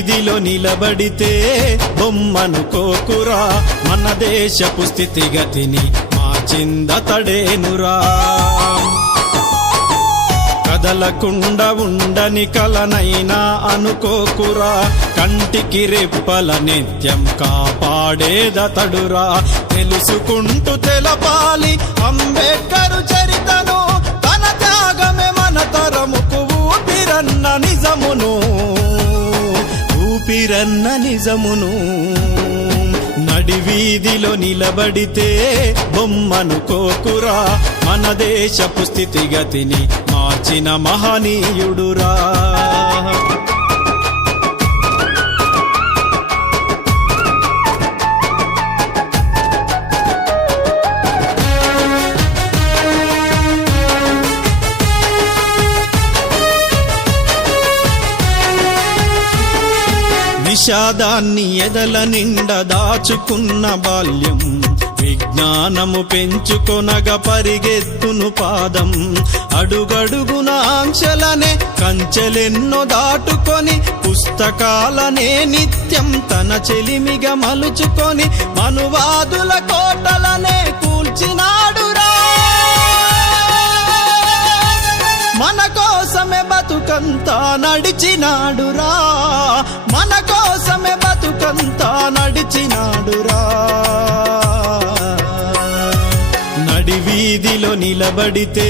వీధిలో నిలబడితే బొమ్మనుకోకురా, మన దేశపు స్థితిగతిని మార్చిందతడేనురా. కదలకుండా ఉండని కలనైనా అనుకోకురా, కంటికి రెప్పల నిత్యం కాపాడేదతడురా. తెలుసుకుంటూ తెలపాలి అంబేద్కరు చరితను, తన త్యాగమే మన తరముకు ఊపిరన్న నిజమును, ఊపిరన్న నిజమును. నడివీధిలో నిలబడితే బొమ్మనుకోకురా, మన దేశపు స్థితిగతిని మార్చిన మహనీయుడురా. విషాదాన్ని ఎదల నిండా దాచుకున్న బాల్యం, విజ్ఞానము పెంచుకొనగా పరిగెత్తును పాదం. అడుగడుగున ఆంక్షలనే కంచెలెన్నో దాటుకొని, పుస్తకాలనే నిత్యం తన చెలిమిగా మలుచుకొని, మనువాదుల కోటలనే కూల్చినాడురా. మన కోసమే బతుకంతా నడిచినాడురా, మన కోసమే బతుకంతా నడిచినాడురా. నడివీధిలో నిలబడితే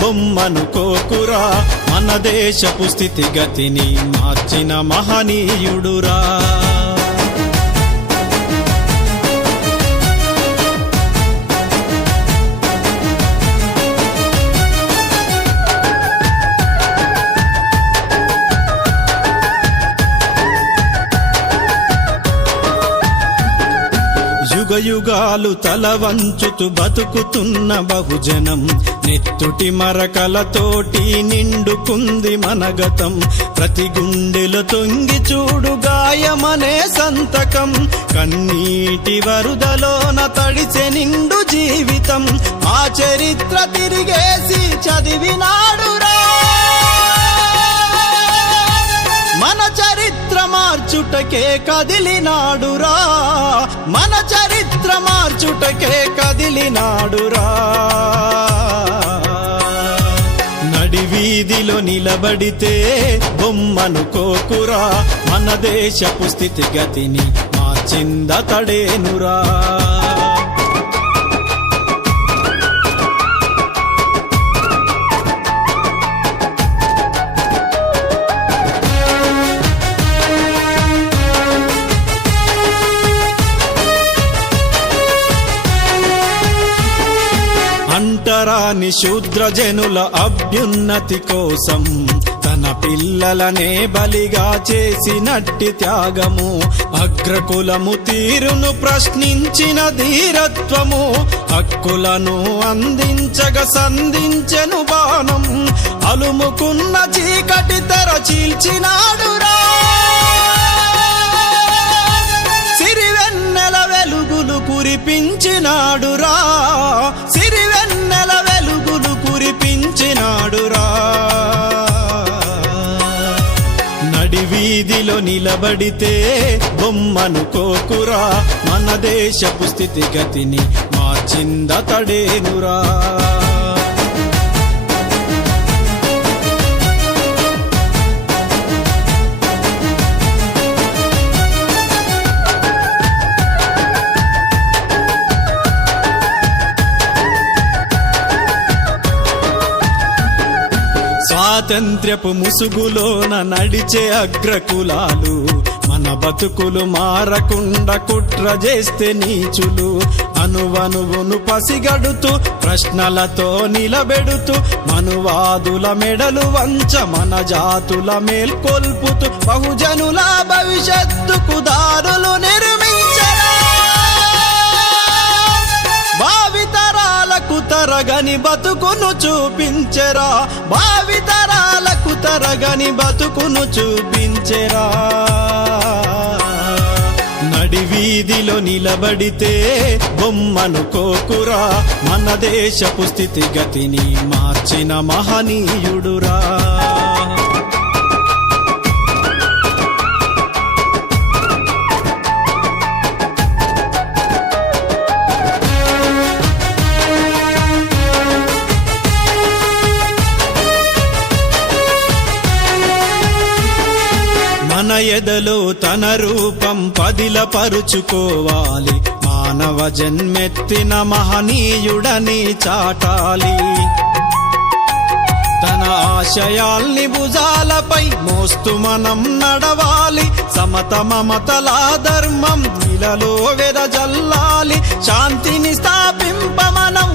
బొమ్మనుకోకురా, మన దేశపు స్థితిగతిని మార్చిన మహనీయుడురా. యుగయుగాలు తల వంచుతూ బతుకుతున్న బహుజనం, నెత్తుటి మరకలతోటి నిండుకుంది మన గతం. ప్రతి గుండెలో తొంగి చూడు గాయమనే సంతకం, కన్నీటి వరుదలోన తడిసె నిండు జీవితం. ఆ చరిత్ర తిరిగేసి చదివినాడురా, మన చరిత్ర మార్చుటకే కదిలినాడురా, మన చరిత్ర మార్చుటకే కదిలినాడురా. నడివీధిలో నిలబడితే బొమ్మనుకోకురా, మన దేశపు స్థితిగతిని మార్చిందతడేనురా. అంటరాని శూద్రజనుల అభ్యున్నతి కోసం తన పిల్లలనే బలిగా చేసినట్టి త్యాగము, అగ్రకులము తీరును ప్రశ్నించిన ధీరత్వము, హక్కులను అందించగా సంధించెను బాణం. అలుముకున్న చీకటి తెర చీల్చినాడురా, సిరివెన్నెల వెలుగులు కురిపించినాడురా, సిరివెన్నెల వెలుగులు కురిపించినాడురా. నడివీధిలో నిలబడితే బొమ్మనుకోకురా, మన దేశపు స్థితిగతిని మార్చిందతడేనురా. స్వాతంత్ర్యపు ముసుగులోన నడిచే అగ్రకులాలు, మన బతుకులు మారకుండా కుట్ర చేస్తే నీచులు. అనువనువును పసిగడుతూ ప్రశ్నలతో నిలబెడుతూ, మనువాదుల మెడలు వంచ మన జాతుల మేల్కొల్పుతూ, బహుజనుల భవిష్యత్తుకు దారులు నిర్మించరా. భావితరాలకు తరగని బతుకును చూపించెరా, భావితరాలకు తరగని బతుకును చూపించెరా. నడివీధిలో నిలబడితే బొమ్మనుకోకురా, మన దేశపు స్థితిగతిని మార్చిన మహనీయుడురా. ఎదలో తన రూపం పదిలపరుచుకోవాలి మానవ జన్మెత్తిన మహనీయుడని చాటాలి తన ఆశయాల్ని భుజాలపై మోస్తూ మనం నడవాలి సమత మమతల ధర్మం ఇలలో వెదజల్లాలి శాంతిని స్థాపింప మనం